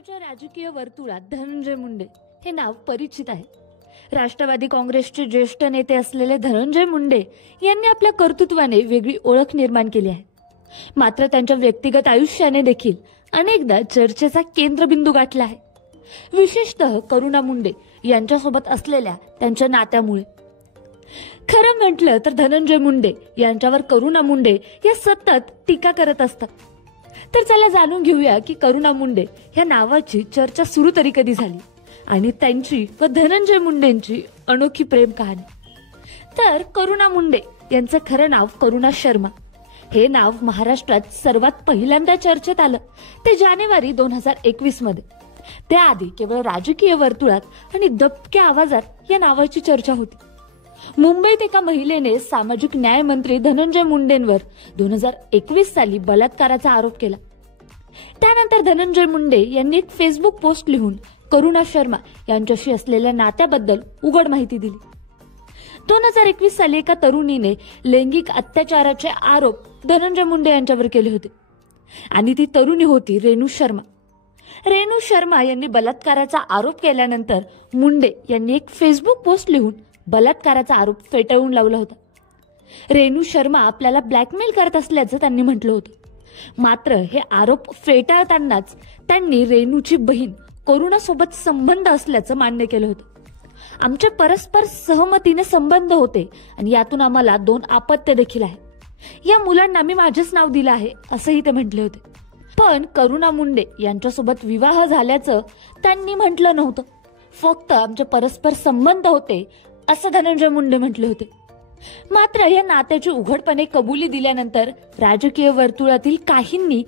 महाराष्ट्राच्या राजकीय वर्तुळात धनंजय मुंडे हे नाव परिचित आहे. राष्ट्रवादी काँग्रेसचे ज्येष्ठ नेते असलेले धनंजय मुंडे यांनी आपल्या कर्तृत्वाने वेगळी ओळख निर्माण केली आहे. मात्र त्यांच्या व्यक्तिगत आयुष्याने देखील अनेकदा चर्चेचा केंद्रबिंदू गाठला आहे, विशेषतः करुणा मुंडे यांच्यासोबत असलेल्या त्यांच्या नात्यामुळे. खरं म्हटलं तर धनंजय मुंडे यांच्यावर करुणा मुंडे या सतत टीका करत असतात. तर चला जाणून घेऊया की करुणा मुंडे ह्या नावाची चर्चा सुरू तरी कधी झाली आणि त्यांची व धनंजय मुंडेंची अनोखी प्रेम कहाणी. तर करुणा मुंडे यांचं खरं नाव करुणा शर्मा. हे नाव महाराष्ट्रात सर्वात पहिल्यांदा चर्चेत आलं ते जानेवारी 2021 मध्ये. त्याआधी केवळ राजकीय वर्तुळात आणि दबक्या आवाजात या नावाची चर्चा होती. मुंबईत एका महिलेने सामाजिक न्याय मंत्री धनंजय मुंडेंवर 2021 साली बलात्काराचा आरोप केला. त्यानंतर धनंजय मुंडे यांनी एक फेसबुक पोस्ट लिहून करुणा शर्मा यांच्याशी असलेल्या नात्याबद्दल उघड माहिती दिली. 2021 साली एका तरुणीने लैंगिक अत्याचाराचे आरोप धनंजय मुंडे यांच्यावर केले होते आणि ती तरुणी होती रेणू शर्मा. रेणू शर्मा यांनी बलात्काराचा आरोप केल्यानंतर मुंडे यांनी एक फेसबुक पोस्ट लिहून बलात्काराचा आरोप फेटाळून लावला होता. रेणू शर्मा आपल्याला ब्लॅकमेल करत असल्याचं त्यांनी म्हटलं होतं. मात्र हे आरोप फेटाळतानाच त्यांनी रेणूची बहीण करुणासोबत संबंध असल्याचं मान्य केलं होतं. आमचे परस्पर सहमतीने संबंध होते आणि यातून आम्हाला 2 अपत्य देखील आहे. या मुलांना मी माझेच नाव दिलं आहे असंही ते म्हटले होते. पण करुणा मुंडे यांच्यासोबत विवाह झाल्याचं त्यांनी म्हटलं नव्हतं. फक्त आमचे परस्पर संबंध होते असं धनंजय मुंडे म्हटले होते. मात्र या नात्याची उघडपणे कबुली दिल्यानंतर राजकीय वर्तुळातील काहींनी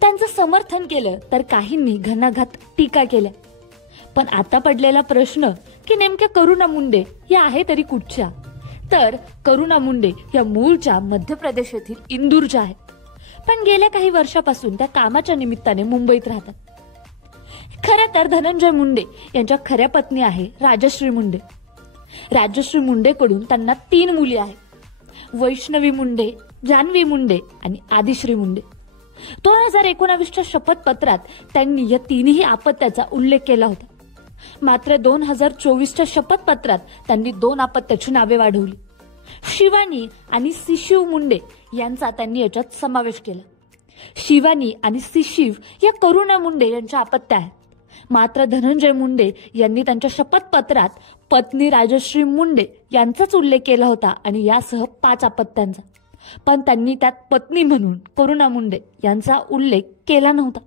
त्यांचं समर्थन केलं तर काहींनी घणाघात टीका केल्या. पण आता पडलेला प्रश्न की नेमक्या करुणा मुंडे या आहे तरी कुठच्या? तर करुणा मुंडे या मूळच्या मध्य प्रदेश येथील इंदूरच्या आहेत. पण गेल्या काही वर्षापासून त्या कामाच्या निमित्ताने मुंबईत राहतात. खरं तर धनंजय मुंडे यांच्या खऱ्या पत्नी आहे राजश्री मुंडे. राजश्री मुंडेकडून त्यांना 3 मुली आहेत, वैष्णवी मुंडे, जान्हवी मुंडे आणि आदिश्री मुंडे. 2019च्या शपथपत्रात त्यांनी या 3ही अपत्याचा उल्लेख केला होता. मात्र 2024च्या शपथपत्रात त्यांनी 2 अपत्याची नावे वाढवली. शिवानी आणि सिशिव मुंडे यांचा त्यांनी याच्यात समावेश केला. शिवानी आणि सिशिव या करुणा मुंडे यांच्या अपत्या आहेत. मात्र धनंजय मुंडे यांनी त्यांच्या शपथपत्रात पत्नी राजश्री मुंडे यांचाच उल्लेख केला होता आणि यासह 5 अपत्यांचा. पण त्यांनी त्यात पत्नी म्हणून करुणा मुंडे यांचा उल्लेख केला नव्हता.